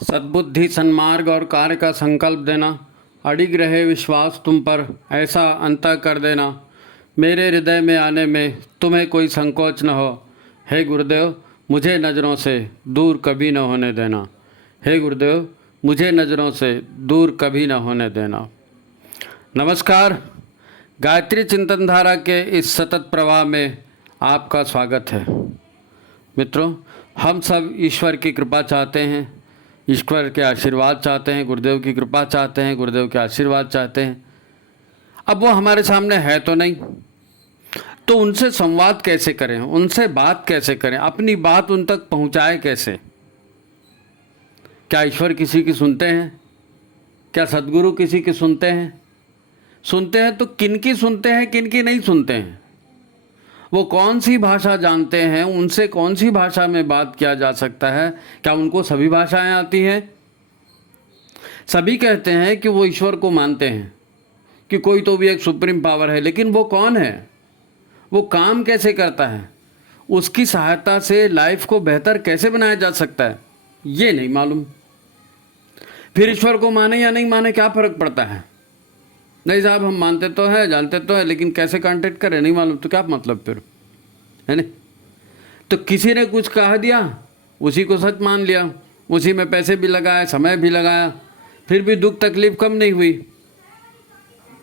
सद्बुद्धि, सन्मार्ग और कार्य का संकल्प देना, अडिग रहे विश्वास तुम पर, ऐसा अंतः कर देना, मेरे हृदय में आने में तुम्हें कोई संकोच न हो। हे गुरुदेव, मुझे नज़रों से दूर कभी न होने देना। हे गुरुदेव, मुझे नज़रों से दूर कभी न होने देना। नमस्कार, गायत्री चिंतन धारा के इस सतत प्रवाह में आपका स्वागत है। मित्रों, हम सब ईश्वर की कृपा चाहते हैं, ईश्वर के आशीर्वाद चाहते हैं, गुरुदेव की कृपा चाहते हैं, गुरुदेव के आशीर्वाद चाहते हैं। अब वो हमारे सामने है तो नहीं, तो उनसे संवाद कैसे करें, उनसे बात कैसे करें, अपनी बात उन तक पहुंचाए कैसे? क्या ईश्वर किसी की सुनते हैं? क्या सद्गुरु किसी की सुनते हैं? सुनते हैं तो किन की सुनते हैं, किन की नहीं सुनते हैं? वो कौन सी भाषा जानते हैं, उनसे कौन सी भाषा में बात किया जा सकता है? क्या उनको सभी भाषाएं आती हैं? सभी कहते हैं कि वो ईश्वर को मानते हैं कि कोई तो भी एक सुप्रीम पावर है, लेकिन वो कौन है, वो काम कैसे करता है, उसकी सहायता से लाइफ को बेहतर कैसे बनाया जा सकता है, ये नहीं मालूम। फिर ईश्वर को माने या नहीं माने क्या फ़र्क पड़ता है? नहीं साहब, हम मानते तो हैं, जानते तो हैं, लेकिन कैसे कांटेक्ट करें नहीं मालूम, तो क्या मतलब फिर, है नहीं? तो किसी ने कुछ कह दिया, उसी को सच मान लिया, उसी में पैसे भी लगाए, समय भी लगाया, फिर भी दुख तकलीफ कम नहीं हुई।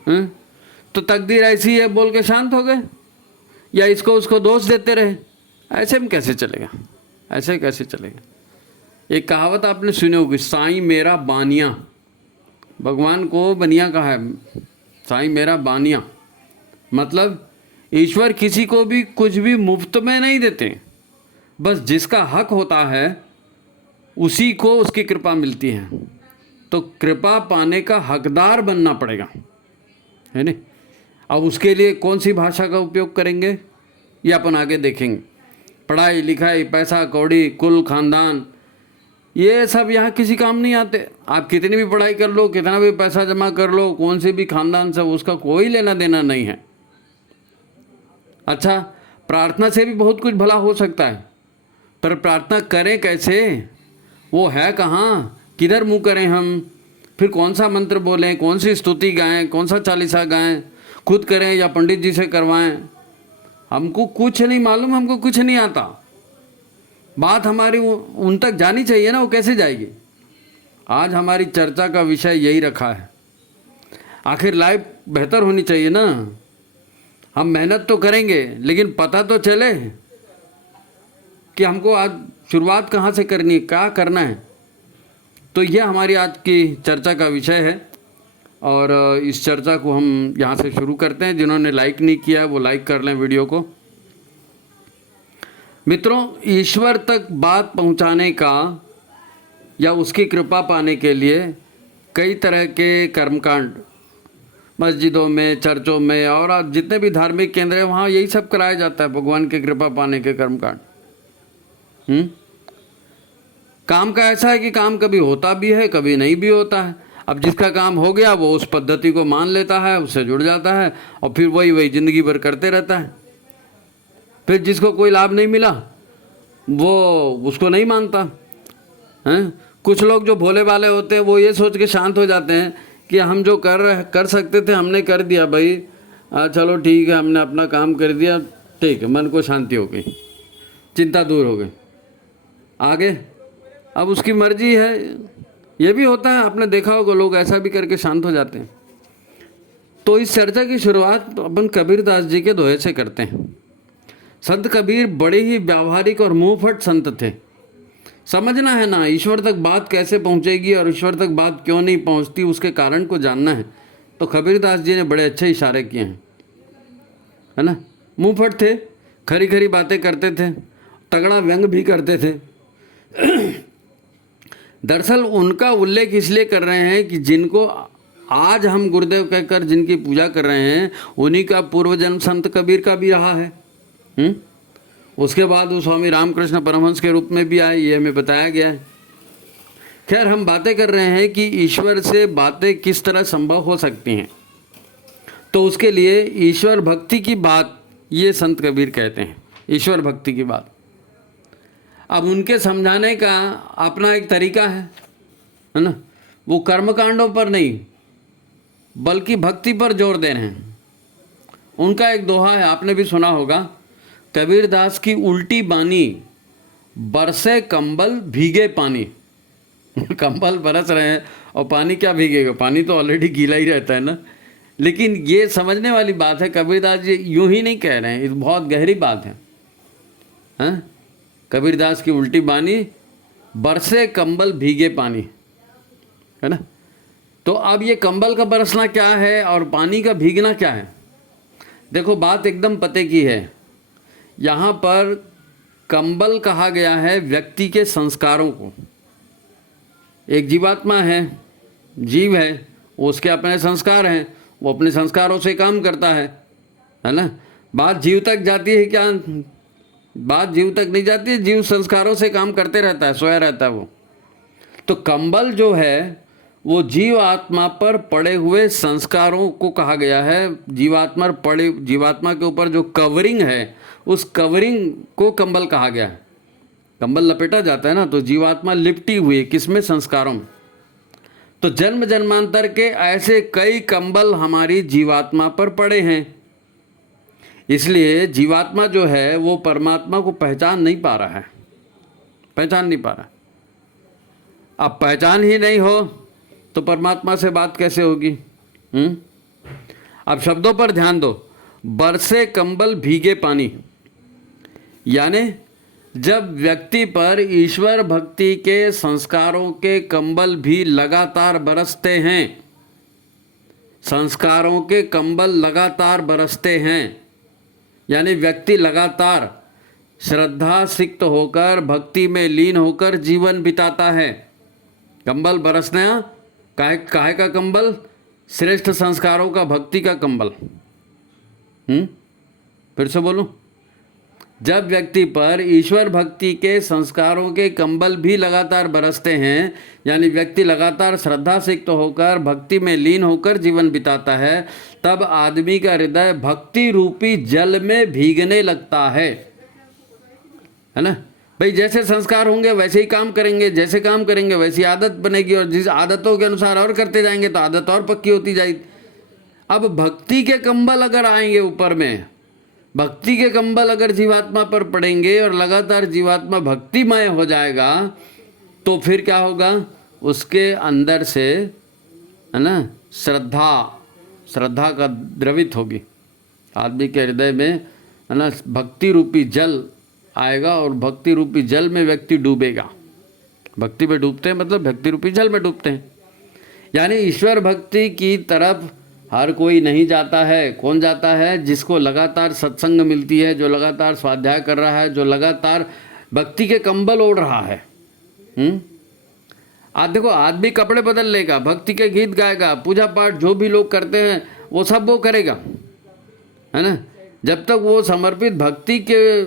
तो तकदीर ऐसी है बोल के शांत हो गए, या इसको उसको दोष देते रहे। ऐसे में कैसे चलेगा? ऐसे कैसे चलेगा? एक कहावत आपने सुनी होगी, साईं मेरा बानिया। भगवान को बनिया कहा है, साईं मेरा बानिया। मतलब ईश्वर किसी को भी कुछ भी मुफ्त में नहीं देते, बस जिसका हक होता है उसी को उसकी कृपा मिलती है। तो कृपा पाने का हकदार बनना पड़ेगा, है नहीं? अब उसके लिए कौन सी भाषा का उपयोग करेंगे ये अपन आगे देखेंगे। पढ़ाई लिखाई, पैसा कौड़ी, कुल खानदान, ये सब यहाँ किसी काम नहीं आते। आप कितनी भी पढ़ाई कर लो, कितना भी पैसा जमा कर लो, कौन से भी खानदान से, उसका कोई लेना देना नहीं है। अच्छा, प्रार्थना से भी बहुत कुछ भला हो सकता है, पर प्रार्थना करें कैसे? वो है कहाँ, किधर मुँह करें हम? फिर कौन सा मंत्र बोलें, कौन सी स्तुति गाएं, कौन सा चालीसा गाएं, खुद करें या पंडित जी से करवाएं? हमको कुछ नहीं मालूम, हमको कुछ नहीं आता। बात हमारी उन तक जानी चाहिए ना, वो कैसे जाएगी? आज हमारी चर्चा का विषय यही रखा है। आखिर लाइफ बेहतर होनी चाहिए ना। हम मेहनत तो करेंगे, लेकिन पता तो चले कि हमको आज शुरुआत कहाँ से करनी है, क्या करना है। तो यह हमारी आज की चर्चा का विषय है, और इस चर्चा को हम यहाँ से शुरू करते हैं। जिन्होंने लाइक नहीं किया है वो लाइक कर लें वीडियो को। मित्रों, ईश्वर तक बात पहुंचाने का या उसकी कृपा पाने के लिए कई तरह के कर्मकांड मस्जिदों में, चर्चों में, और आज जितने भी धार्मिक केंद्र हैं वहाँ यही सब कराया जाता है, भगवान की कृपा पाने के कर्मकांड। काम का ऐसा है कि काम कभी होता भी है, कभी नहीं भी होता है। अब जिसका काम हो गया वो उस पद्धति को मान लेता है, उससे जुड़ जाता है, और फिर वही ज़िंदगी भर करते रहता है। फिर जिसको कोई लाभ नहीं मिला वो उसको नहीं मानता हैं। कुछ लोग जो भोले भाले होते हैं वो ये सोच के शांत हो जाते हैं कि हम जो कर सकते थे हमने कर दिया भाई, चलो ठीक है, हमने अपना काम कर दिया, ठीक है, मन को शांति हो गई, चिंता दूर हो गई, आगे अब उसकी मर्जी है। ये भी होता है, आपने देखा होगा, लोग ऐसा भी करके शांत हो जाते हैं। तो इस चर्चा की शुरुआत अपन कबीरदास जी के दोहे से करते हैं। संत कबीर बड़े ही व्यावहारिक और मुंहफट संत थे। समझना है ना ईश्वर तक बात कैसे पहुंचेगी और ईश्वर तक बात क्यों नहीं पहुंचती, उसके कारण को जानना है। तो कबीरदास जी ने बड़े अच्छे इशारे किए हैं, है ना। मुंहफट थे, खरी खरी बातें करते थे, तगड़ा व्यंग भी करते थे। दरअसल उनका उल्लेख इसलिए कर रहे हैं कि जिनको आज हम गुरुदेव कहकर जिनकी पूजा कर रहे हैं, उन्हीं का पूर्व जन्म संत कबीर का भी रहा है। उसके बाद वो स्वामी रामकृष्ण परमहंस के रूप में भी आए, ये हमें बताया गया है। खैर, हम बातें कर रहे हैं कि ईश्वर से बातें किस तरह संभव हो सकती हैं। तो उसके लिए ईश्वर भक्ति की बात ये संत कबीर कहते हैं, ईश्वर भक्ति की बात। अब उनके समझाने का अपना एक तरीका है, है ना। वो कर्मकांडों पर नहीं बल्कि भक्ति पर जोर दे रहे हैं। उनका एक दोहा है, आपने भी सुना होगा, कबीरदास की उल्टी बानी, बरसे कंबल भीगे पानी। कंबल बरस रहे हैं और पानी क्या भीगेगा, पानी तो ऑलरेडी गीला ही रहता है ना। लेकिन ये समझने वाली बात है, कबीरदास जी यूं ही नहीं कह रहे हैं, ये बहुत गहरी बात है। हैं? कबीरदास की उल्टी बानी, बरसे कंबल भीगे पानी, है ना। तो अब ये कंबल का बरसना क्या है और पानी का भीगना क्या है? देखो बात एकदम पते की है। यहाँ पर कंबल कहा गया है व्यक्ति के संस्कारों को। एक जीवात्मा है, जीव है, उसके अपने संस्कार हैं, वो अपने संस्कारों से काम करता है ना। बात जीव तक जाती है क्या? बात जीव तक नहीं जाती है, जीव संस्कारों से काम करते रहता है, सोया रहता है वो। तो कंबल जो है वो जीव आत्मा पर पड़े हुए संस्कारों को कहा गया है। जीवात्मा के ऊपर जो कवरिंग है, उस कवरिंग को कंबल कहा गया है। कंबल लपेटा जाता है ना, तो जीवात्मा लिपटी हुई है किसमें? संस्कारों में। तो जन्म जन्मांतर के ऐसे कई कंबल हमारी जीवात्मा पर पड़े हैं, इसलिए जीवात्मा जो है वो परमात्मा को पहचान नहीं पा रहा है, पहचान नहीं पा रहा। अब पहचान ही नहीं हो तो परमात्मा से बात कैसे होगी? अब शब्दों पर ध्यान दो। बरसे कंबल भीगे पानी, यानी जब व्यक्ति पर ईश्वर भक्ति के संस्कारों के कंबल भी लगातार बरसते हैं, संस्कारों के कंबल लगातार बरसते हैं, यानी व्यक्ति लगातार श्रद्धा सिक्त होकर भक्ति में लीन होकर जीवन बिताता है। कंबल बरसना काहे का कंबल? श्रेष्ठ संस्कारों का, भक्ति का कंबल। फिर से बोलूं, जब व्यक्ति पर ईश्वर भक्ति के संस्कारों के कंबल भी लगातार बरसते हैं, यानी व्यक्ति लगातार श्रद्धा सिक्त होकर भक्ति में लीन होकर जीवन बिताता है, तब आदमी का हृदय भक्ति रूपी जल में भीगने लगता है ना। भाई जैसे संस्कार होंगे वैसे ही काम करेंगे, जैसे काम करेंगे वैसी आदत बनेगी, और जिस आदतों के अनुसार और करते जाएंगे तो आदत और पक्की होती जाएगी। अब भक्ति के कंबल अगर आएंगे ऊपर में, भक्ति के कंबल अगर जीवात्मा पर पड़ेंगे और लगातार जीवात्मा भक्तिमय हो जाएगा, तो फिर क्या होगा? उसके अंदर से, है ना, श्रद्धा का द्रवित होगी आदमी के हृदय में, है ना। भक्ति रूपी जल आएगा और भक्ति रूपी जल में व्यक्ति डूबेगा। भक्ति में डूबते हैं मतलब भक्ति रूपी जल में डूबते हैं। यानी ईश्वर भक्ति की तरफ हर कोई नहीं जाता है। कौन जाता है? जिसको लगातार सत्संग मिलती है, जो लगातार स्वाध्याय कर रहा है, जो लगातार भक्ति के कंबल ओढ़ रहा है। आज देखो, आदमी कपड़े बदल लेगा, भक्ति के गीत गाएगा, पूजा पाठ जो भी लोग करते हैं वो सब वो करेगा, है ना। जब तक वो समर्पित भक्ति के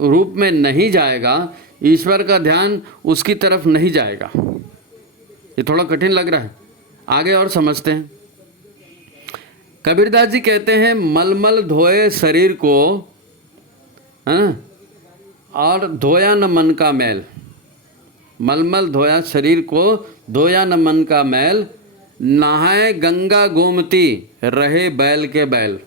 रूप में नहीं जाएगा, ईश्वर का ध्यान उसकी तरफ नहीं जाएगा। ये थोड़ा कठिन लग रहा है, आगे और समझते हैं। कबीरदास जी कहते हैं, मलमल धोए शरीर को, है ना, और धोया न मन का मैल। मलमल धोया शरीर को, धोया न मन का मैल, नहाए गंगा गोमती, रहे बैल के बैल।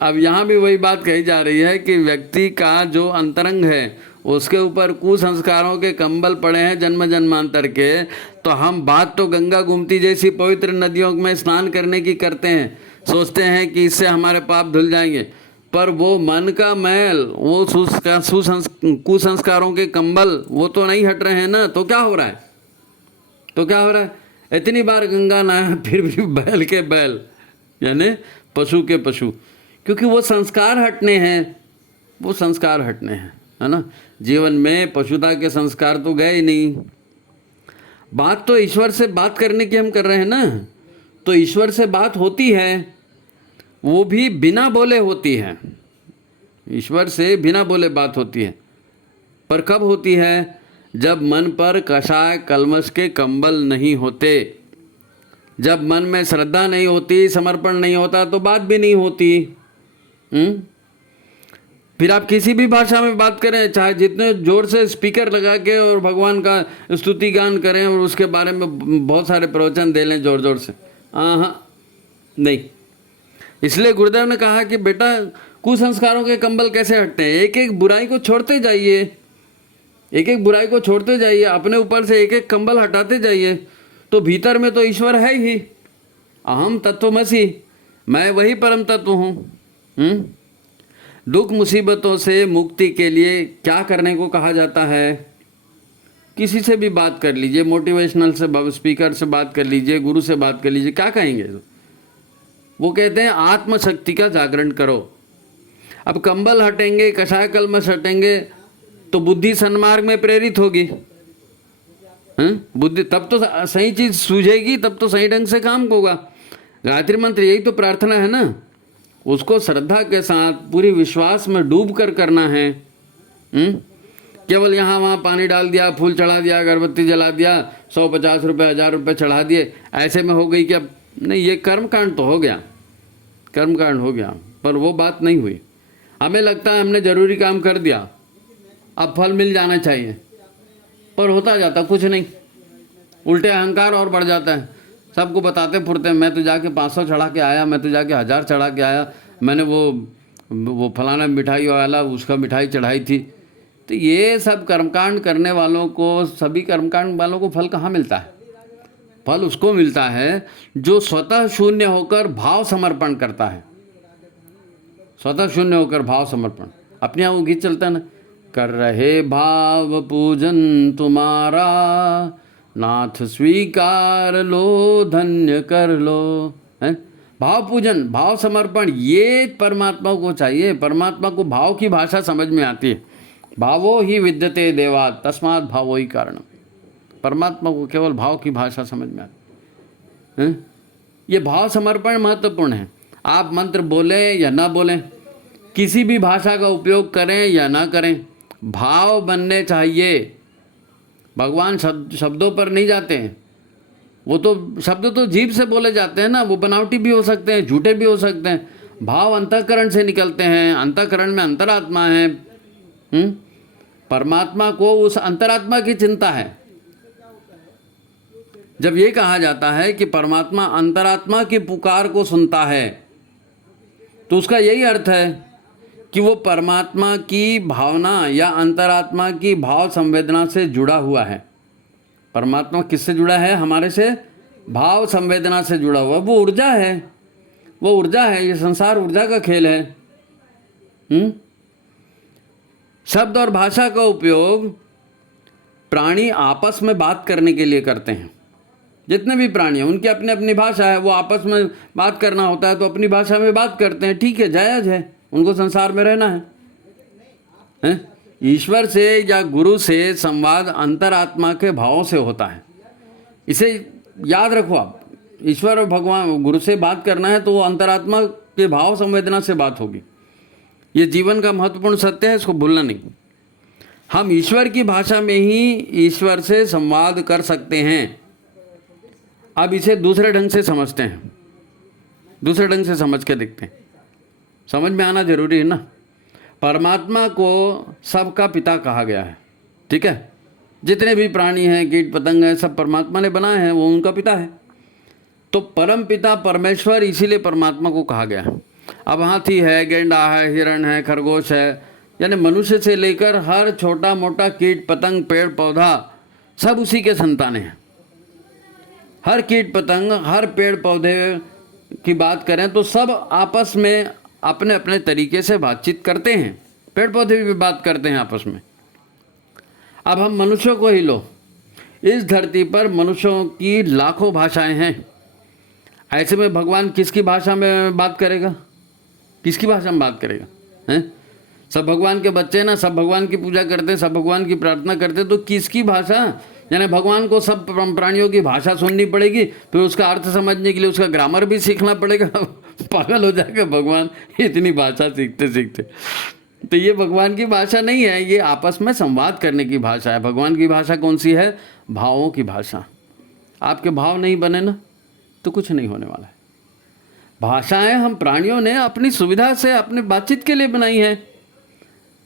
अब यहाँ भी वही बात कही जा रही है कि व्यक्ति का जो अंतरंग है उसके ऊपर कुसंस्कारों के कंबल पड़े हैं जन्म जन्मांतर के। तो हम बात तो गंगा गोमती जैसी पवित्र नदियों में स्नान करने की करते हैं, सोचते हैं कि इससे हमारे पाप धुल जाएंगे, पर वो मन का मैल, वो कुसंस्कारों के कंबल वो तो नहीं हट रहे हैं ना। तो क्या हो रहा है? तो क्या हो रहा है? इतनी बार गंगा नहाया फिर भी बैल के बैल, यानी पशु के पशु, क्योंकि वो संस्कार हटने हैं, वो संस्कार हटने हैं, है ना। जीवन में पशुता के संस्कार तो गए ही नहीं। बात तो ईश्वर से बात करने की हम कर रहे हैं ना, तो ईश्वर से बात होती है, वो भी बिना बोले होती है। ईश्वर से बिना बोले बात होती है, पर कब होती है? जब मन पर कषाय कलमश के कंबल नहीं होते, जब मन में श्रद्धा नहीं होती, समर्पण नहीं होता, तो बात भी नहीं होती। फिर आप किसी भी भाषा में बात करें, चाहे जितने जोर से स्पीकर लगा के और भगवान का स्तुति गान करें और उसके बारे में बहुत सारे प्रवचन दे लें जोर जोर से, हाँ नहीं। इसलिए गुरुदेव ने कहा कि बेटा कुसंस्कारों के कंबल कैसे हटते हैं, एक एक बुराई को छोड़ते जाइए, एक एक बुराई को छोड़ते जाइए, अपने ऊपर से एक एक कंबल हटाते जाइए, तो भीतर में तो ईश्वर है ही। अहम तत्वमसि, मैं वही परम तत्व हूँ। दुख मुसीबतों से मुक्ति के लिए क्या करने को कहा जाता है? किसी से भी बात कर लीजिए, मोटिवेशनल से स्पीकर से बात कर लीजिए, गुरु से बात कर लीजिए, क्या कहेंगे? वो कहते हैं आत्मशक्ति का जागरण करो। अब कंबल हटेंगे, कषाय कलमश हटेंगे तो बुद्धि सन्मार्ग में प्रेरित होगी, बुद्धि, तब तो सही चीज सूझेगी, तब तो सही ढंग से काम होगा। गायत्री मंत्र यही तो प्रार्थना है ना, उसको श्रद्धा के साथ पूरी विश्वास में डूब कर करना है। केवल यहाँ वहाँ पानी डाल दिया, फूल चढ़ा दिया, अगरबत्ती जला दिया, 150 रुपये 1000 रुपये चढ़ा दिए, ऐसे में हो गई क्या? नहीं, ये कर्मकांड तो हो गया, कर्मकांड हो गया, पर वो बात नहीं हुई। हमें लगता है हमने जरूरी काम कर दिया, अब फल मिल जाना चाहिए, पर होता जाता कुछ नहीं, उल्टे अहंकार और बढ़ जाता है। सबको बताते फुरते हैं, मैं तो जाके 500 चढ़ा के आया, मैं तो जाके 1000 चढ़ा के आया, मैंने वो फलाना मिठाई वाला उसका मिठाई चढ़ाई थी। तो ये सब कर्मकांड करने वालों को, सभी कर्मकांड वालों को फल कहाँ मिलता है? फल उसको मिलता है जो स्वतः शून्य होकर भाव समर्पण करता है। स्वतः शून्य होकर भाव समर्पण, अपने आप वो गीत चलता है ना, कर रहे भाव पूजन तुम्हारा, नाथ स्वीकार लो, धन्य कर लो, है भाव पूजन, भाव समर्पण, ये परमात्मा को चाहिए। परमात्मा को भाव की भाषा समझ में आती है। भावो ही विद्यते देवा तस्मात् भावो ही कारणम। परमात्मा को केवल भाव की भाषा समझ में आती है। ये भाव समर्पण महत्वपूर्ण है। आप मंत्र बोलें या ना बोलें, किसी भी भाषा का उपयोग करें या ना करें, भाव बनने चाहिए। भगवान शब्दों पर नहीं जाते हैं, वो तो शब्द तो जीभ से बोले जाते हैं ना, वो बनावटी भी हो सकते हैं, झूठे भी हो सकते हैं। भाव अंतःकरण से निकलते हैं, अंतःकरण में अंतरात्मा है। परमात्मा को उस अंतरात्मा की चिंता है। जब ये कहा जाता है कि परमात्मा अंतरात्मा की पुकार को सुनता है, तो उसका यही अर्थ है कि वो परमात्मा की भावना या अंतरात्मा की भाव संवेदना से जुड़ा हुआ है। परमात्मा किससे जुड़ा है? हमारे से भाव संवेदना से जुड़ा हुआ। वो ऊर्जा है, वो ऊर्जा है। ये संसार ऊर्जा का खेल है। शब्द और भाषा का उपयोग प्राणी आपस में बात करने के लिए करते हैं। जितने भी प्राणी हैं उनकी अपनी अपनी भाषा है, वो आपस में बात करना होता है तो अपनी भाषा में बात करते हैं, ठीक है, जायज़ है, उनको संसार में रहना है। ईश्वर से या गुरु से संवाद अंतरात्मा के भावों से होता है। इसे याद रखो आप, ईश्वर और भगवान गुरु से बात करना है तो वो अंतरात्मा के भाव संवेदना से बात होगी। ये जीवन का महत्वपूर्ण सत्य है, इसको भूलना नहीं। हम ईश्वर की भाषा में ही ईश्वर से संवाद कर सकते हैं। अब इसे दूसरे ढंग से समझते हैं, दूसरे ढंग से समझ के देखते हैं। समझ में आना जरूरी है ना। परमात्मा को सबका पिता कहा गया है, ठीक है। जितने भी प्राणी हैं, कीट पतंग हैं, सब परमात्मा ने बनाए हैं, वो उनका पिता है। तो परम पिता परमेश्वर, इसीलिए परमात्मा को कहा गया है। अब हाथी है, गेंडा है, हिरण है, खरगोश है, यानी मनुष्य से लेकर हर छोटा मोटा कीट पतंग, पेड़ पौधा, सब उसी के संतानें हैं। हर कीट पतंग, हर पेड़ पौधे की बात करें तो सब आपस में अपने अपने तरीके से बातचीत करते हैं। पेड़ पौधे भी बात करते हैं आपस में। अब हम मनुष्यों को ही लो, इस धरती पर मनुष्यों की लाखों भाषाएं हैं। ऐसे में भगवान किसकी भाषा में बात करेगा? किसकी भाषा में बात करेगा? हैं? सब भगवान के बच्चे ना, सब भगवान की पूजा करते, सब भगवान की प्रार्थना करते, तो किसकी भाषा? यानी भगवान को सब प्राणियों की भाषा सुननी पड़ेगी, फिर उसका अर्थ समझने के लिए उसका ग्रामर भी सीखना पड़ेगा। पागल हो जाएगा भगवान इतनी भाषा सीखते सीखते। तो ये भगवान की भाषा नहीं है, ये आपस में संवाद करने की भाषा है। भगवान की भाषा कौन सी है? भावों की भाषा। आपके भाव नहीं बने ना तो कुछ नहीं होने वाला है। भाषाएं हम प्राणियों ने अपनी सुविधा से, अपनी बातचीत के लिए बनाई हैं।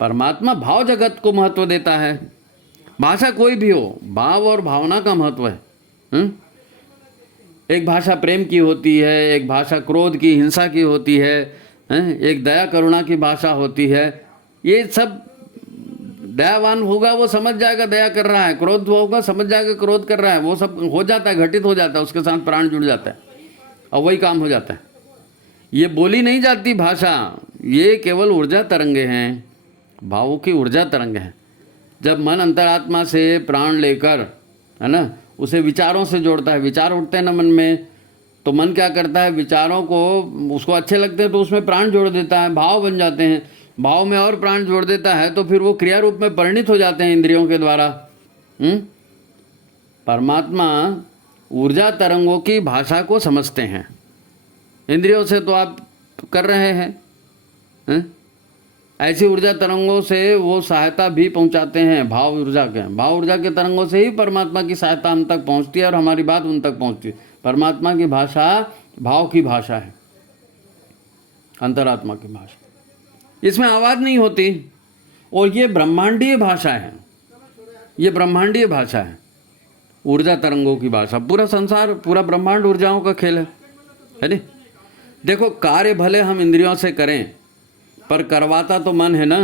परमात्मा भाव जगत को महत्व देता है। भाषा कोई भी हो, भाव और भावना का महत्व है। एक भाषा प्रेम की होती है, एक भाषा क्रोध की, हिंसा की होती है, एक दया करुणा की भाषा होती है। ये सब दयावान होगा वो समझ जाएगा दया कर रहा है, क्रोध होगा समझ जाएगा क्रोध कर रहा है, वो सब हो जाता है, घटित हो जाता है, उसके साथ प्राण जुड़ जाता है और वही काम हो जाता है। ये बोली नहीं जाती भाषा, ये केवल ऊर्जा तरंगे हैं, भावों की ऊर्जा तरंग है। जब मन अंतरात्मा से प्राण लेकर, है ना, उसे विचारों से जोड़ता है, विचार उठते हैं ना मन में, तो मन क्या करता है, विचारों को उसको अच्छे लगते हैं तो उसमें प्राण जोड़ देता है, भाव बन जाते हैं, भाव में और प्राण जोड़ देता है तो फिर वो क्रिया रूप में परिणित हो जाते हैं इंद्रियों के द्वारा। परमात्मा ऊर्जा तरंगों की भाषा को समझते हैं। इंद्रियों से तो आप कर रहे हैं, ऐसी ऊर्जा तरंगों से वो सहायता भी पहुंचाते हैं भाव ऊर्जा के। भाव ऊर्जा के तरंगों से ही परमात्मा की सहायता हम तक पहुंचती है और हमारी बात उन तक पहुंचती है। परमात्मा की भाषा भाव की भाषा है, अंतरात्मा की भाषा, इसमें आवाज़ नहीं होती। और ये ब्रह्मांडीय भाषा है, ये ब्रह्मांडीय भाषा है, ऊर्जा तरंगों की भाषा। पूरा संसार, पूरा ब्रह्मांड ऊर्जाओं का खेल है नहीं? देखो, कार्य भले हम इंद्रियों से करें पर करवाता तो मन है ना।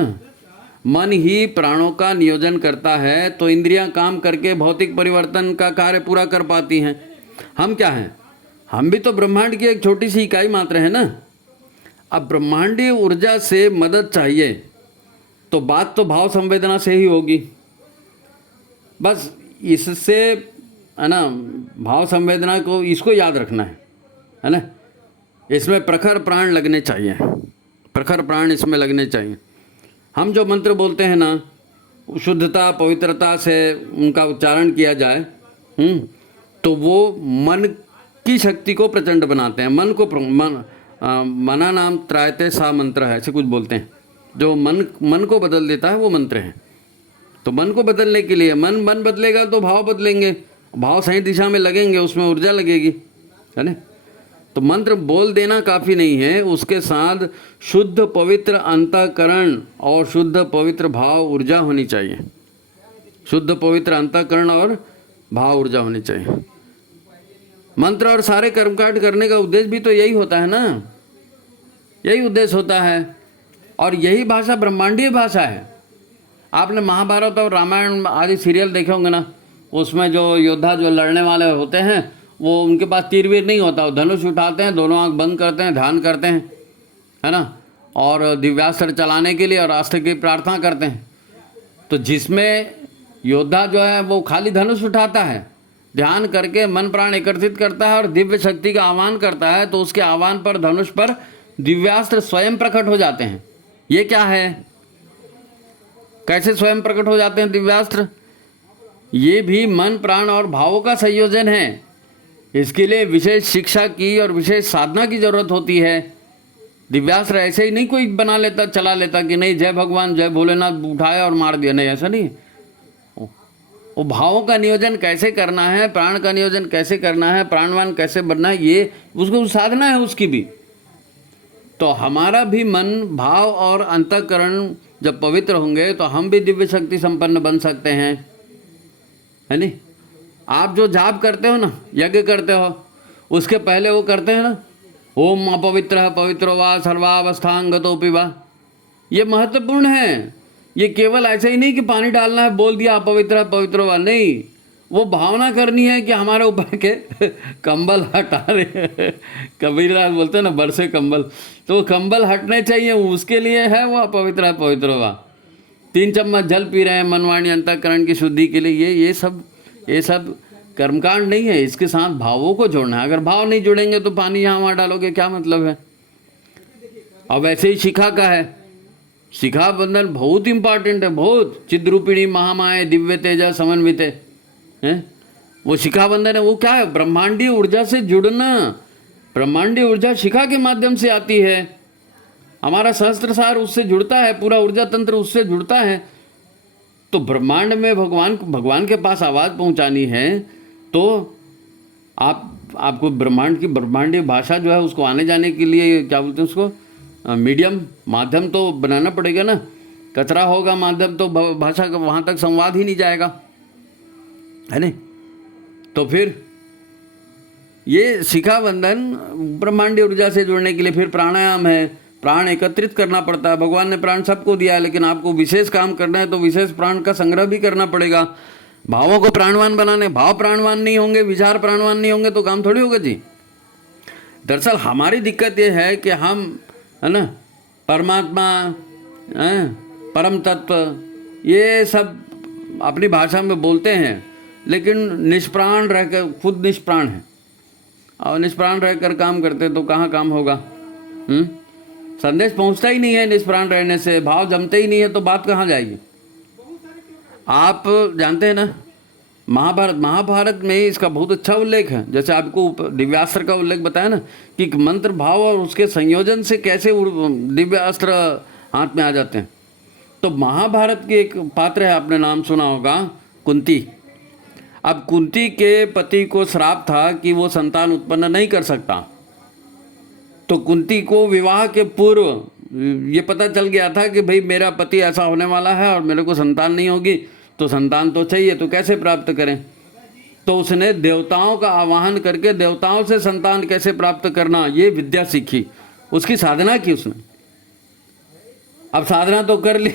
मन ही प्राणों का नियोजन करता है तो इंद्रियां काम करके भौतिक परिवर्तन का कार्य पूरा कर पाती हैं। हम क्या हैं? हम भी तो ब्रह्मांड की एक छोटी सी इकाई मात्र है ना। अब ब्रह्मांडीय ऊर्जा से मदद चाहिए तो बात तो भाव संवेदना से ही होगी। बस इससे, है ना, भाव संवेदना को, इसको याद रखना है ना। इसमें प्रखर प्राण लगने चाहिए, प्रखर प्राण इसमें लगने चाहिए। हम जो मंत्र बोलते हैं ना, शुद्धता पवित्रता से उनका उच्चारण किया जाए तो वो मन की शक्ति को प्रचंड बनाते हैं। मन को मना नाम त्रायते सा मंत्र है, ऐसे कुछ बोलते हैं। जो मन को बदल देता है वो मंत्र है। तो मन को बदलने के लिए मन बदलेगा तो भाव बदलेंगे, भाव सही दिशा में लगेंगे, उसमें ऊर्जा लगेगी, है ना। तो मंत्र बोल देना काफ़ी नहीं है, उसके साथ शुद्ध पवित्र अंतःकरण और शुद्ध पवित्र भाव ऊर्जा होनी चाहिए। शुद्ध पवित्र अंतःकरण और भाव ऊर्जा होनी चाहिए। मंत्र और सारे कर्मकांड करने का उद्देश्य भी तो यही होता है ना, यही उद्देश्य होता है। और यही भाषा ब्रह्मांडीय भाषा है। आपने महाभारत और रामायण आदि सीरियल देखे होंगे ना, उसमें जो योद्धा जो लड़ने वाले होते हैं वो, उनके पास तीर वीर नहीं होता, वो धनुष उठाते हैं, दोनों आंख बंद करते हैं, ध्यान करते हैं, है ना, और दिव्यास्त्र चलाने के लिए और रास्ते की प्रार्थना करते हैं। तो जिसमें योद्धा जो है वो खाली धनुष उठाता है, ध्यान करके मन प्राण एकत्रित करता है और दिव्य शक्ति का आह्वान करता है, तो उसके आह्वान पर धनुष पर दिव्यास्त्र स्वयं प्रकट हो जाते हैं। ये क्या है? कैसे स्वयं प्रकट हो जाते हैं दिव्यास्त्र? ये भी मन प्राण और भावों का संयोजन है। इसके लिए विशेष शिक्षा की और विशेष साधना की जरूरत होती है। दिव्यास्त्र ऐसे ही नहीं कोई बना लेता, चला लेता कि नहीं जय भगवान जय भोलेनाथ उठाया और मार दिया, नहीं, ऐसा नहीं। वो भावों का नियोजन कैसे करना है, प्राण का नियोजन कैसे करना है, प्राणवान कैसे बनना है, ये उसको साधना है उसकी भी। तो हमारा भी मन भाव और अंतःकरण जब पवित्र होंगे तो हम भी दिव्य शक्ति संपन्न बन सकते हैं, है नहीं। आप जो जाप करते हो ना, यज्ञ करते हो, उसके पहले वो करते हैं ना, ओम अपवित्र पवित्रो वा सर्वावस्थांगतोपि वा। ये महत्वपूर्ण है। ये केवल ऐसे ही नहीं कि पानी डालना है, बोल दिया अपवित्र पवित्रो वा, नहीं, वो भावना करनी है कि हमारे ऊपर के कंबल हटा रहे। कबीरदास बोलते हैं ना, बरसे कंबल, तो कंबल हटने चाहिए, उसके लिए है वो अपवित्र पवित्रो वा। 3 चम्मच जल पी रहे हैं मनवाणी अंतःकरण की शुद्धि के लिए, ये सब कर्मकांड नहीं है। इसके साथ भावों को जोड़ना है। अगर भाव नहीं जुड़ेंगे तो पानी यहाँ वहाँ डालोगे, क्या मतलब है। अब वैसे ही शिखा का है, शिखा बंधन बहुत इंपॉर्टेंट है, बहुत। चिद्रूपिणी महामाए दिव्य तेजा समन्वित है, वो शिखा बंधन है। वो क्या है? ब्रह्मांडीय ऊर्जा से जुड़ना। ब्रह्मांडीय ऊर्जा शिखा के माध्यम से आती है। हमारा सहस्त्रसार उससे जुड़ता है, पूरा ऊर्जा तंत्र उससे जुड़ता है। तो ब्रह्मांड में भगवान के पास आवाज़ पहुंचानी है तो आपको ब्रह्मांड की ब्रह्मांडीय भाषा जो है उसको आने जाने के लिए क्या बोलते हैं उसको, मीडियम, माध्यम तो बनाना पड़ेगा ना। कचरा होगा माध्यम तो भाषा का वहाँ तक संवाद ही नहीं जाएगा, है नहीं? तो फिर ये शिखा बंधन ब्रह्मांडीय ऊर्जा से जुड़ने के लिए फिर प्राणायाम है, प्राण एकत्रित करना पड़ता है। भगवान ने प्राण सबको दिया है, लेकिन आपको विशेष काम करना है तो विशेष प्राण का संग्रह भी करना पड़ेगा। भावों को प्राणवान बनाने, भाव प्राणवान नहीं होंगे, विचार प्राणवान नहीं होंगे तो काम थोड़ी होगा जी। दरअसल हमारी दिक्कत ये है कि हम, है ना, परमात्मा, परम तत्व, ये सब अपनी भाषा में बोलते हैं, लेकिन निष्प्राण रहकर, खुद निष्प्राण है और निष्प्राण रहकर काम करते तो कहाँ काम होगा? संदेश पहुँचता ही नहीं है निष्प्राण रहने से, भाव जमते ही नहीं है तो बात कहाँ जाएगी? आप जानते हैं ना, महाभारत में इसका बहुत अच्छा उल्लेख है। जैसे आपको दिव्यास्त्र का उल्लेख बताया ना कि मंत्र भाव और उसके संयोजन से कैसे दिव्यास्त्र हाथ में आ जाते हैं। तो महाभारत के एक पात्र है, आपने नाम सुना होगा, कुंती। अब कुंती के पति को श्राप था कि वो संतान उत्पन्न नहीं कर सकता, तो कुंती को विवाह के पूर्व ये पता चल गया था कि भाई मेरा पति ऐसा होने वाला है और मेरे को संतान नहीं होगी, तो संतान तो चाहिए, तो कैसे प्राप्त करें? तो उसने देवताओं का आवाहन करके देवताओं से संतान कैसे प्राप्त करना ये विद्या सीखी, उसकी साधना की उसने। अब साधना तो कर ली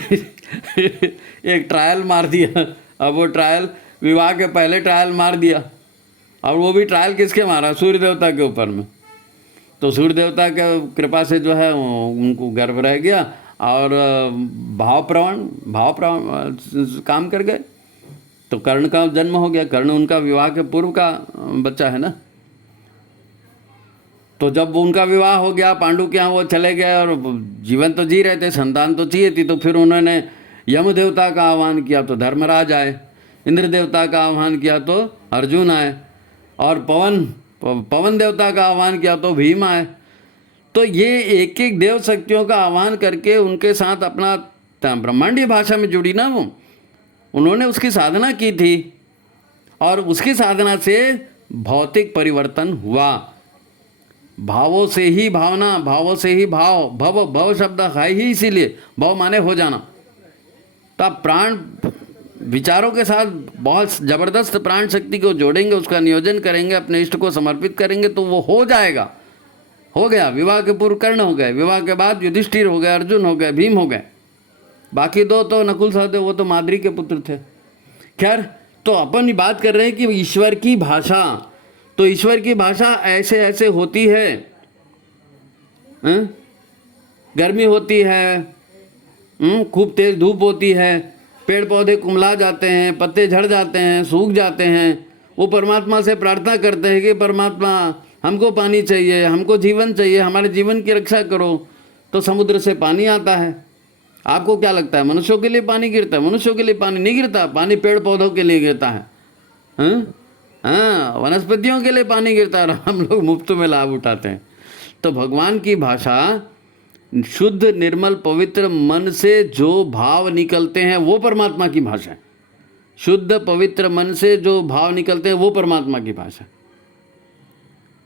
एक ट्रायल मार दिया। अब वो ट्रायल, विवाह के पहले ट्रायल मार दिया, और वो भी ट्रायल किसके मारा? सूर्य देवता के ऊपर में। तो सूर्य देवता के कृपा से जो है उनको गर्भ रह गया और भाव प्रवण काम कर गए, तो कर्ण का जन्म हो गया। कर्ण उनका विवाह के पूर्व का बच्चा है ना। तो जब उनका विवाह हो गया, पांडु के यहाँ वो चले गए और जीवन तो जी रहे थे, संतान तो चाहिए थी, तो फिर उन्होंने यम देवता का आह्वान किया तो धर्मराज आए, इंद्र देवता का आह्वान किया तो अर्जुन आए, और पवन देवता का आह्वान किया तो भीम आए। तो ये एक एक देव शक्तियों का आह्वान करके उनके साथ अपना ब्रह्मांडीय भाषा में जुड़ी ना वो, उन्होंने उसकी साधना की थी, और उसकी साधना से भौतिक परिवर्तन हुआ। भावों से ही भावना, भावों से ही भाव, भव शब्द है ही इसीलिए, भव माने हो जाना। तो आप प्राण विचारों के साथ बहुत जबरदस्त प्राण शक्ति को जोड़ेंगे, उसका नियोजन करेंगे, अपने इष्ट को समर्पित करेंगे तो वो हो जाएगा। हो गया, विवाह के पूर्व कर्ण हो गए, विवाह के बाद युधिष्ठिर हो गए, अर्जुन हो गए, भीम हो गए, बाकी दो तो नकुल सहदेव, वो तो माद्री के पुत्र थे। खैर, तो अपन ये बात कर रहे हैं कि ईश्वर की भाषा, तो ईश्वर की भाषा ऐसे ऐसे होती है, गर्मी होती है, खूब तेज धूप होती है, पेड़ पौधे कुमला जाते हैं, पत्ते झड़ जाते हैं, सूख जाते हैं, वो परमात्मा से प्रार्थना करते हैं कि परमात्मा हमको पानी चाहिए, हमको जीवन चाहिए, हमारे जीवन की रक्षा करो। तो समुद्र से पानी आता है। आपको क्या लगता है मनुष्यों के लिए पानी गिरता है? मनुष्यों के लिए पानी नहीं गिरता, पानी पेड़ पौधों के लिए गिरता है। हाँ, वनस्पतियों के लिए पानी गिरता है, हम लोग मुफ्त में लाभ उठाते हैं। तो भगवान की भाषा, शुद्ध निर्मल पवित्र मन से जो भाव निकलते हैं वो परमात्मा की भाषा है। शुद्ध पवित्र मन से जो भाव निकलते हैं वो परमात्मा की भाषा है।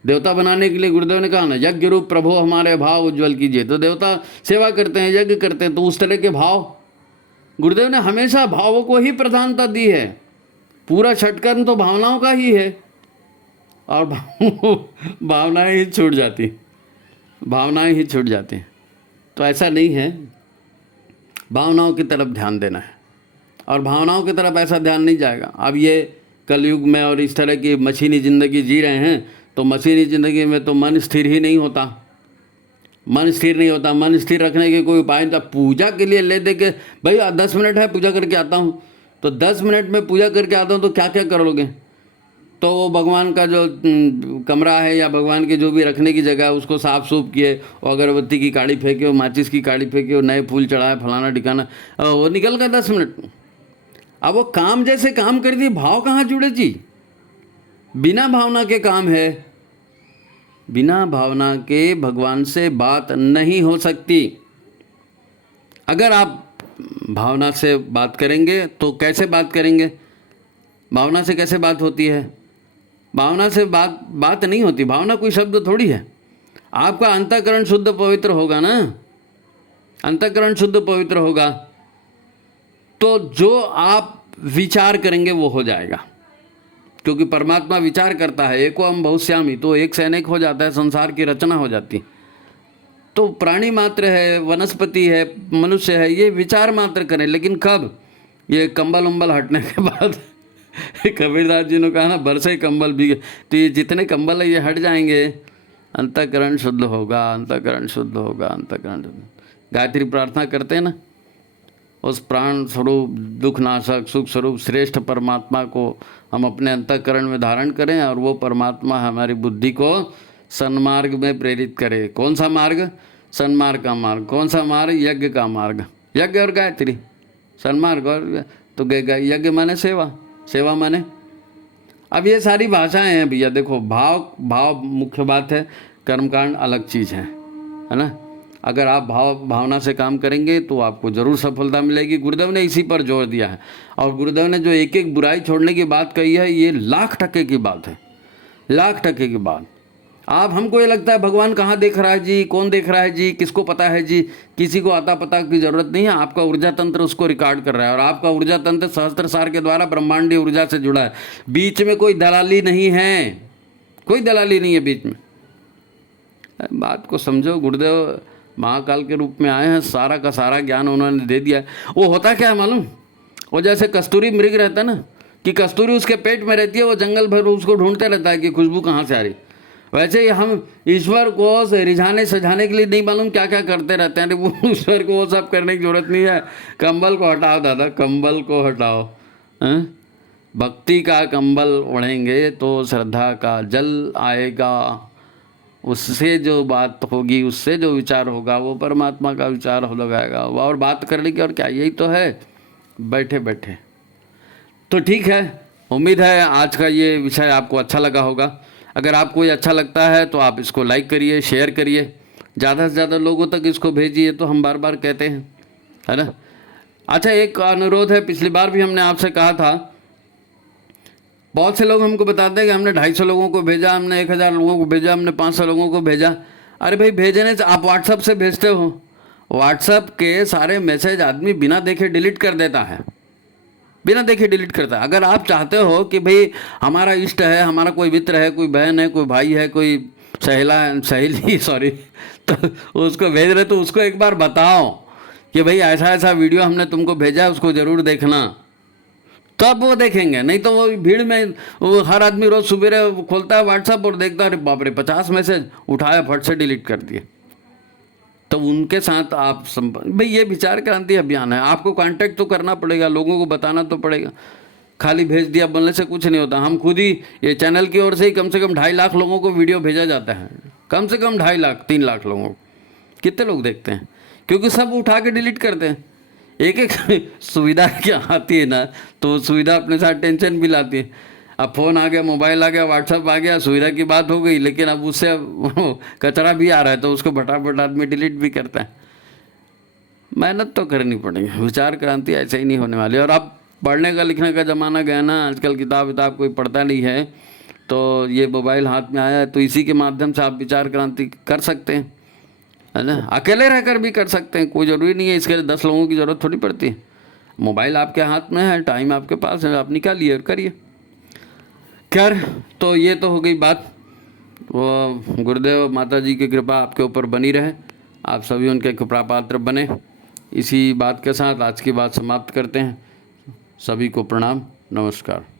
देवता बनाने के लिए गुरुदेव ने कहा ना, यज्ञ रूप प्रभु हमारे भाव उज्जवल कीजिए। तो देवता सेवा करते हैं, यज्ञ करते हैं, तो उस तरह के भाव गुरुदेव ने हमेशा भावों को ही प्रधानता दी है। पूरा षटकर्म तो भावनाओं का ही है, और भावनाएं ही छूट जाती, भावनाएं ही छूट जाती हैं। तो ऐसा नहीं है, भावनाओं की तरफ ध्यान देना है, और भावनाओं की तरफ ऐसा ध्यान नहीं जाएगा। अब ये कलयुग में और इस तरह की मशीनी ज़िंदगी जी रहे हैं, तो मशीनी ज़िंदगी में तो मन स्थिर ही नहीं होता, मन स्थिर नहीं होता। मन स्थिर रखने के कोई उपाय नहीं। पूजा के लिए ले दे के भाई 10 मिनट है पूजा करके आता हूँ, तो 10 मिनट में पूजा करके आता हूँ तो क्या क्या करोगे? तो वो भगवान का जो कमरा है या भगवान के जो भी रखने की जगह है उसको साफ सूफ किए, और अगरबत्ती की काड़ी फेंके, और माचिस की काड़ी फेंके, और नए फूल चढ़ाए, फलाना ठिकाना, वो निकल गया 10 मिनट। अब वो काम जैसे काम कर दिए, भाव कहाँ जुड़े जी? बिना भावना के काम है, बिना भावना के भगवान से बात नहीं हो सकती। अगर आप भावना से बात करेंगे तो कैसे बात करेंगे? भावना से कैसे बात होती है? भावना से बात नहीं होती। भावना कोई शब्द थोड़ी है। आपका अंतःकरण शुद्ध पवित्र होगा ना, अंतःकरण शुद्ध पवित्र होगा तो जो आप विचार करेंगे वो हो जाएगा, क्योंकि परमात्मा विचार करता है। एको हम बहुश्यामी, तो एक से अनेक हो जाता है, संसार की रचना हो जाती। तो प्राणी मात्र है, वनस्पति है, मनुष्य है, ये विचार मात्र करें। लेकिन कब? ये कंबल उम्बल हटने के बाद कबीरदास जी ने कहा ना, बरसे कंबल भीगे, तो ये जितने कंबल है ये हट जाएंगे, अंतःकरण शुद्ध होगा, अंतःकरण शुद्ध होगा, अंतःकरण शुद्ध। गायत्री प्रार्थना करते हैं ना, उस प्राण स्वरूप, दुखनाशक, सुख स्वरूप श्रेष्ठ परमात्मा को हम अपने अंतःकरण में धारण करें, और वो परमात्मा हमारी बुद्धि को सन्मार्ग में प्रेरित करे। कौन सा मार्ग? सन्मार्ग का मार्ग। कौन सा मार्ग? यज्ञ का मार्ग। यज्ञ और गायत्री, सन्मार्ग। और तो यज्ञ माने सेवा, सेवा माने, अब ये सारी भाषाएं हैं भैया। देखो, भाव मुख्य बात है, कर्मकांड अलग चीज़ है ना। अगर आप भावना से काम करेंगे तो आपको ज़रूर सफलता मिलेगी। गुरुदेव ने इसी पर जोर दिया है, और गुरुदेव ने जो एक एक बुराई छोड़ने की बात कही है, ये 1,00,000% की बात है, 1,00,000% की बात। आप, हमको ये लगता है भगवान कहाँ देख रहा है जी, कौन देख रहा है जी, किसको पता है जी? किसी को आता पता की जरूरत नहीं है। आपका ऊर्जा तंत्र उसको रिकॉर्ड कर रहा है, और आपका ऊर्जा तंत्र सहस्त्रसार के द्वारा ब्रह्मांडीय ऊर्जा से जुड़ा है। बीच में कोई दलाली नहीं है, कोई दलाली नहीं है बीच में। बात को समझो। गुरुदेव महाकाल के रूप में आए हैं, सारा का सारा ज्ञान उन्होंने दे दिया है। वो होता क्या है मालूम? वो जैसे कस्तूरी मृग रहता है ना, कि कस्तूरी उसके पेट में रहती है, वो जंगल भर उसको ढूंढते रहता है कि खुशबू कहाँ से आ रही। वैसे ही हम ईश्वर को रिझाने सजाने के लिए नहीं मालूम क्या क्या करते रहते हैं। वो ईश्वर को वो सब करने की जरूरत नहीं है। कंबल को हटाओ दादा, कंबल को हटाओ। भक्ति का कंबल ओढ़ेंगे तो श्रद्धा का जल आएगा। उससे जो बात होगी, उससे जो विचार होगा, वो परमात्मा का विचार हो लगाएगा। और बात करने की और क्या, यही तो है बैठे बैठे। तो ठीक है, उम्मीद है आज का ये विषय आपको अच्छा लगा होगा। अगर आपको ये अच्छा लगता है तो आप इसको लाइक करिए, शेयर करिए, ज़्यादा से ज़्यादा लोगों तक इसको भेजिए, तो हम बार बार कहते हैं, है ना। अच्छा, एक अनुरोध है, पिछली बार भी हमने आपसे कहा था, बहुत से लोग हमको बताते हैं कि हमने 250 लोगों को भेजा, हमने 1000 लोगों को भेजा, हमने 500 लोगों को भेजा। अरे भाई, भेजने से आप व्हाट्सअप से भेजते हो, व्हाट्सअप के सारे मैसेज आदमी बिना देखे डिलीट कर देता है, बिना देखे डिलीट करता है। अगर आप चाहते हो कि भाई हमारा इष्ट है, हमारा कोई मित्र है, कोई बहन है, कोई भाई है, कोई सहेली सॉरी, तो उसको भेज रहे, तो उसको एक बार बताओ कि भाई ऐसा ऐसा वीडियो हमने तुमको भेजा है, उसको ज़रूर देखना, तब वो देखेंगे। नहीं तो वो भीड़ में, वो हर आदमी रोज़ सुबह खोलता है व्हाट्सअप और देखता है, अरे बाप रे 50 मैसेज, उठाया फट से डिलीट कर दिए। तो उनके साथ आप भाई, ये विचार क्रांति अभियान है, आपको कांटेक्ट तो करना पड़ेगा, लोगों को बताना तो पड़ेगा। खाली भेज दिया बोलने से कुछ नहीं होता। हम खुद ही, ये चैनल की ओर से ही कम से कम 2.5 लाख लोगों को वीडियो भेजा जाता है, कम से कम 2.5 लाख 3 लाख लोगों को। कितने लोग देखते हैं? क्योंकि सब उठा के डिलीट करते हैं। एक एक सुविधा क्या आती है ना, तो सुविधा अपने साथ टेंशन भी लाती है। अब फ़ोन आ गया, मोबाइल आ गया, व्हाट्सअप आ गया, सुविधा की बात हो गई, लेकिन अब उससे कचरा भी आ रहा है, तो उसको फटाफट आदमी डिलीट भी करता है। मेहनत तो करनी पड़ेगी, विचार क्रांति ऐसे ही नहीं होने वाली। और अब पढ़ने का लिखने का ज़माना गया ना, आजकल किताब कोई पढ़ता नहीं है, तो ये मोबाइल हाथ में आया है, तो इसी के माध्यम से आप विचार क्रांति कर सकते हैं, है ना। अकेले रहकर भी कर सकते हैं, कोई ज़रूरी नहीं है, इसके लिए 10 लोगों की ज़रूरत थोड़ी पड़ती है। मोबाइल आपके हाथ में है, टाइम आपके पास है, आप निकालिए और करिए। खैर, तो ये तो हो गई बात। वो गुरुदेव माता जी की कृपा आपके ऊपर बनी रहे, आप सभी उनके कृपा पात्र बने। इसी बात के साथ आज की बात समाप्त करते हैं। सभी को प्रणाम, नमस्कार।